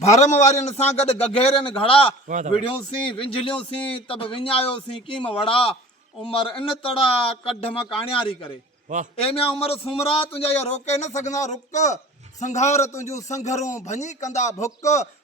भरम वारियुनि सां गॾु गघेरनि घड़ा विढ़ियूंसीं विंझलियूंसीं तब विञायोसीं कीम वड़ा उमर इन तड़ा कढ मां काणियारी करे एमिया उमर सुमरा तुंहिंजा इहा रोके न सघंदा रुक संघार तुंहिंजूं संघरूं भञी कंदा भुक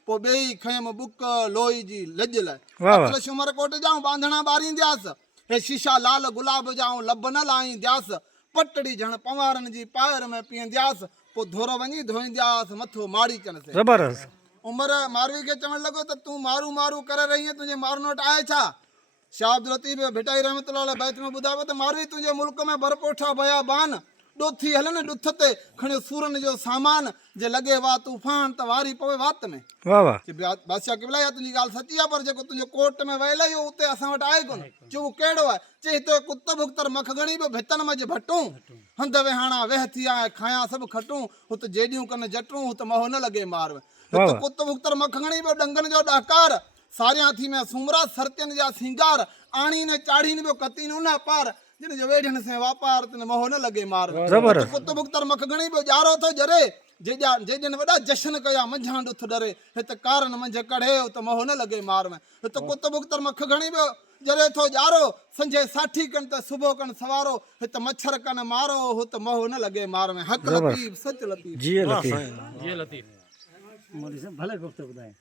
पोइ ॿेई खयम बुक लोई जी लॼ लाइ शुमर कोट जाऊं बांधणा ॿारींदियासि हे शीशा लाल गुलाब जाऊं लब न लाईंदियासि पटड़ी जण पवारनि जी पायर में पीअंदियासि पोइ धोर वञी धोईंदियासि मथो माड़ी चन ज़बरदस्त उमर मारवी खे चवण लॻो त तूं मारू मारू करे रही आहे तुंहिंजे मारनो वटि आहे छा शाह अब्दुल लतीफ़ भिटाई रहमतुल्लाह बैत में ॿुधायो त मारवी तुंहिंजे मुल्क में बरपोठा बयाबान ॾोथी हलनि ॾुथ ते खणी सूरनि जो सामान जे लॻे वा तूफान त वारी पवे वात में वाह वाह बादशाह क़िबला या तुंहिंजी ॻाल्हि सची आहे पर जेको तुंहिंजो कोर्ट में वयल आहे उते असां वटि आहे कोन चओ उहो कहिड़ो आहे चई हिते कुत भुक्तर मख घणी बि भितन मझ भटूं हंध वेहाणा वेह थी आहे खायां सभु खटूं हुते जेॾियूं कनि जटूं हुते महो न लॻे मार हिते कुत भुक्तर मख घणी बि डंगनि जो ॾाकार सारियां थी में सुमरा सरतियुनि जा सिंगार आणी ने चाढ़ी ने कती न उन पार जिन जो वेढ़नि से वापार तने मोह न लगे मार कुत भुक्तर मख घणी बि ॼारो थो जरे जेजन वॾा जश्न कया मंझां ॾुथ डरे हिते कारन मंझ कढ़े त मोह न लगे मार में हिते कुत भुक्तर मख घणी बि जरे थो ॼारो संझे साठी कन त सुबुह कन सवारो हिते मच्छर कन मारो हुते मोह न लगे मार में हक़ लतीफ़ सच लतीफ़ जी लतीफ़ मोदी साहब भले गुफ्त ॿुधाए